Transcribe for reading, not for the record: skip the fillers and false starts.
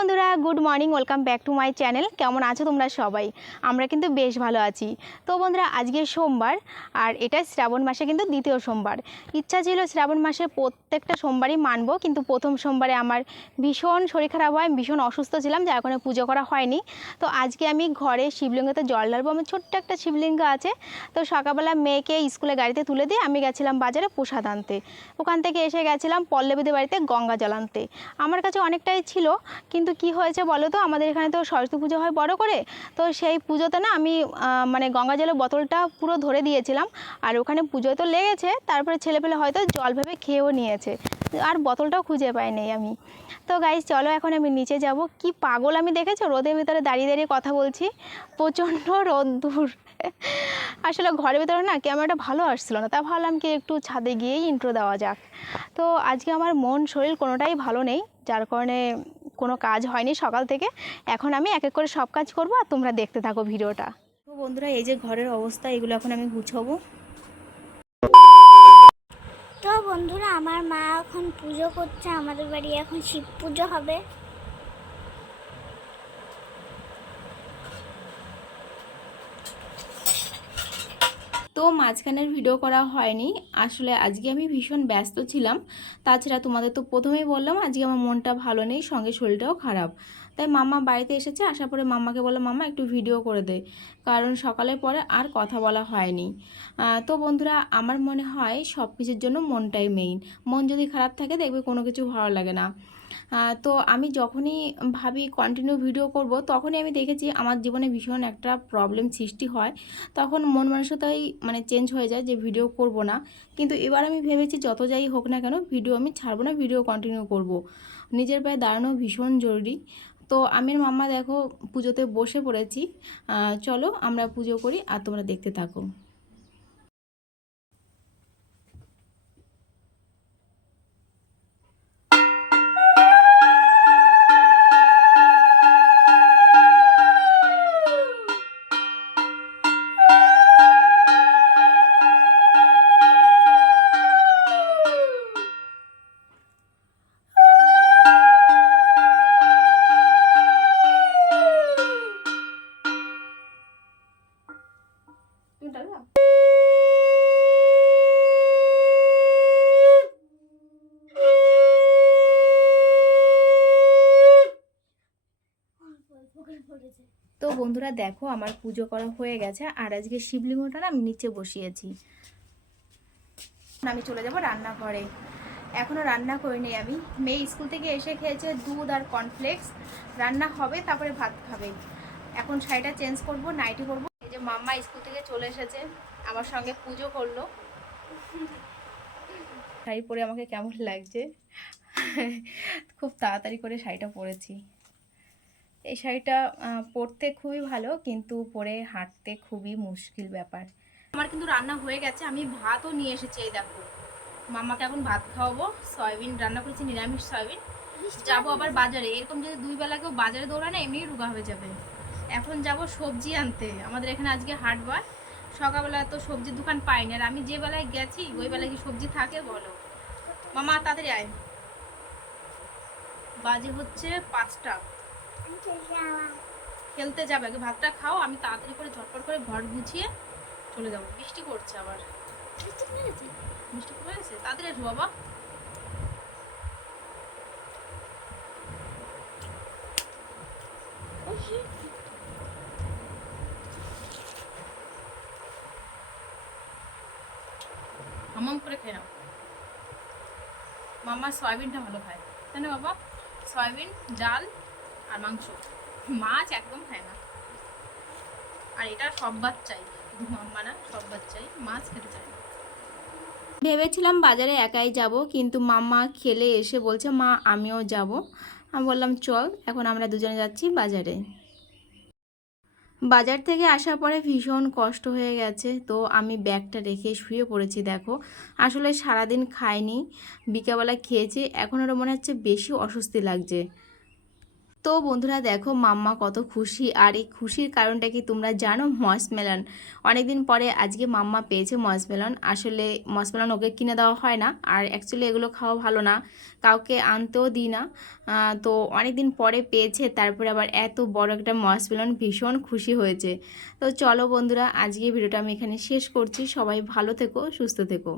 বন্ধুরা good morning, welcome back to my channel. কেমন আছো তোমরা সবাই? আমরা কিন্তু বেশ ভালো আছি। তো বন্ধুরা, আজকে সোমবার আর এটা শ্রাবণ মাসে কিন্তু দ্বিতীয় সোমবার। ইচ্ছা ছিল শ্রাবণ মাসে প্রত্যেকটা সোমবারই মানবো, কিন্তু প্রথম সোমবারে আমার ভীষণ শরীর খারাপ হয়, ভীষণ অসুস্থ ছিলাম, যার কারণে পুজো করা হয়নি। তো আজকে আমি ঘরে শিবলিঙ্গতে জল ঢালবো। আমার ছোট্ট একটা শিবলিঙ্গ আছে। তো সকালবেলা মেয়েকে স্কুলে গাড়িতে তুলে দিয়ে আমি গেছিলাম বাজারে প্রসাদ আনতে। ওখান থেকে এসে গেছিলাম পল্লবীদের বাড়িতে গঙ্গা জল আনতে। আমার কাছে অনেকটাই ছিল, কিন্তু কি হয়েছে বলো তো, আমাদের এখানে তো সরস্বতী পুজো হয় বড় করে। তো সেই পুজোতে না আমি মানে গঙ্গা জলের বোতলটা পুরো ধরে দিয়েছিলাম, আর ওখানে পুজোয় তো লেগেছে, তারপরে ছেলেপেলে হয়তো জল ভেবে খেয়েও নিয়েছে, আর বোতলটাও খুঁজে পাইনি আমি। তো গাইস চলো এখন আমি নিচে যাব। কি পাগল আমি, দেখেছো রোদের ভিতরে দাঁড়িয়ে দাঁড়িয়ে কথা বলছি, প্রচণ্ড রোদ্দুর। আসলে ঘরের ভিতরে না ক্যামেরাটা ভালো আসছিল না, তা ভাবলাম কি একটু ছাদে গিয়েই ইন্ট্রো দেওয়া যাক। তো আজকে আমার মন শরীর কোনোটাই ভালো নেই, যার কারণে কোনো কাজ হয়নি সকাল থেকে। এখন আমি এক এক করে সব কাজ করবো, আর তোমরা দেখতে থাকো ভিডিওটা। তো বন্ধুরা, এই যে ঘরের অবস্থা, এগুলো এখন আমি গুছাবো। তো বন্ধুরা, আমার মা এখন পুজো করছে। আমাদের বাড়ি এখন শিব পুজো হবে। তো মাঝখানের ভিডিও করা হয়নি, আসলে আজকে আমি ভীষণ ব্যস্ত ছিলাম। তাছাড়া তোমাদের তো প্রথমেই বললাম আজকে আমার মনটা ভালো নেই, সঙ্গে শরীরটাও খারাপ। তাই মাম্মা বাড়িতে এসেছে, আসার পরে মাম্মাকে বললাম মাম্মা একটু ভিডিও করে দে, কারণ সকালের পরে আর কথা বলা হয়নি। তো বন্ধুরা, আমার মনে হয় সব কিছুর জন্য মনটাই মেইন। মন যদি খারাপ থাকে দেখবে কোনো কিছু ভালো লাগে না। তো আমি যখনই ভাবি কন্টিনিউ ভিডিও করব, তখনই আমি দেখেছি আমার জীবনে ভীষণ একটা প্রবলেম সৃষ্টি হয়। তখন মন মানসিকতাই মানে চেঞ্জ হয়ে যায় যে ভিডিও করব না। কিন্তু এবার আমি ভেবেছি যত যাই হোক না কেন ভিডিও আমি ছাড়বো না, ভিডিও কন্টিনিউ করব। নিজের পায়ে দাঁড়ানো ভীষণ জরুরি। তো আমি আর মাম্মা দেখো পুজোতে বসে পড়েছি। চলো আমরা পুজো করি আর তোমরা দেখতে থাকো। তো বন্ধুরা দেখো, আমার পুজো করা হয়ে গেছে, আর আজকে শিবলিঙ্গটা না আমি নিচে বসিয়েছি। আমি চলে যাব রান্নাঘরে। এখনও রান্না করিনি আমি। মেয়ে স্কুল থেকে এসে খেয়েছে দুধ আর কর্নফ্লেক্স। রান্না হবে, তারপরে ভাত খাবে। এখন শাড়িটা চেঞ্জ করব, নাইটি পরবো। এই যে মাম্মা স্কুল থেকে চলে এসেছে, আমার সঙ্গে পুজো করলো। শাড়ি পরে আমাকে কেমন লাগছে? খুব তাড়াতাড়ি করে শাড়িটা পরেছি। এই শাড়িটা পরতে খুবই ভালো, কিন্তু পরে হাঁটতে খুবই মুশকিল ব্যাপার। আমার কিন্তু রান্না হয়ে গেছে, আমি ভাতও নিয়ে এসেছি। এই দেখো, মাম্মাকে এখন ভাত খাওয়াবো। সয়াবিন রান্না করেছি, নিরামিষ সয়াবিন। যাবো আবার বাজারে। এরকম যদি দুই বেলা কেউ বাজারে দৌড়ায় না, এমনি রোগা হয়ে যাবে। এখন যাব সবজি আনতে। আমাদের এখানে আজকে হাটবার। সকালবেলা তো সবজির দোকান পাইনি, আর আমি যে বেলায় গেছি ওই বেলায় কি সবজি থাকে বলো? মামা তাড়াতাড়ি আয়, বাজে হচ্ছে 5টা। খেলতে যাবে, আগে ভাতটা খাও, আমি তাড়াতাড়ি করে ঝটপট করে ঘর গুছিয়ে চলে যাবো। বৃষ্টি পড়ছে আবার। বৃষ্টি পড়ে গেছে, তাড়াতাড়ি আসবো বাবা। হামাম করে খেয়ে নাও। মামা সয়াবিনটা ভালো খায়, তাই না বাবা? সয়াবিন, ডাল আর মাংস। মাছ একদম খায় না। আর এটা সব বাচ্চাই, শুধু মাম্মা না, সব বাচ্চাই মাছ খেতে চায় না। ভেবেছিলাম বাজারে একাই যাব, কিন্তু মাম্মা খেলে এসে বলছে মা আমিও যাব। আমি বললাম চল, এখন আমরা দুজনে যাচ্ছি বাজারে। বাজার থেকে আসার পরে ভীষণ কষ্ট হয়ে গেছে, তো আমি ব্যাগটা রেখে শুয়ে পড়েছি। দেখো, আসলে সারাদিন খাইনি, বিকেলবেলা খেয়েছি, এখন ওরা মনে হচ্ছে বেশি অস্বস্তি লাগছে। তো বন্ধুরা দেখো মাম্মা কত খুশি, আর এই খুশির কারণটা কি তোমরা জানো? মসমেলন। অনেকদিন পরে আজকে মাম্মা পেয়েছে মসমেলন। আসলে মসমেলন ওকে কিনে দেওয়া হয় না, আর অ্যাকচুয়ালি এগুলো খাওয়া ভালো না, কাউকে আনতেও দিই না। তো অনেকদিন পরে পেয়েছে, তারপরে আবার এত বড় একটা মসমেলন, ভীষণ খুশি হয়েছে। তো চলো বন্ধুরা, আজকে ভিডিওটা আমি এখানে শেষ করছি। সবাই ভালো থেকো, সুস্থ থেকো।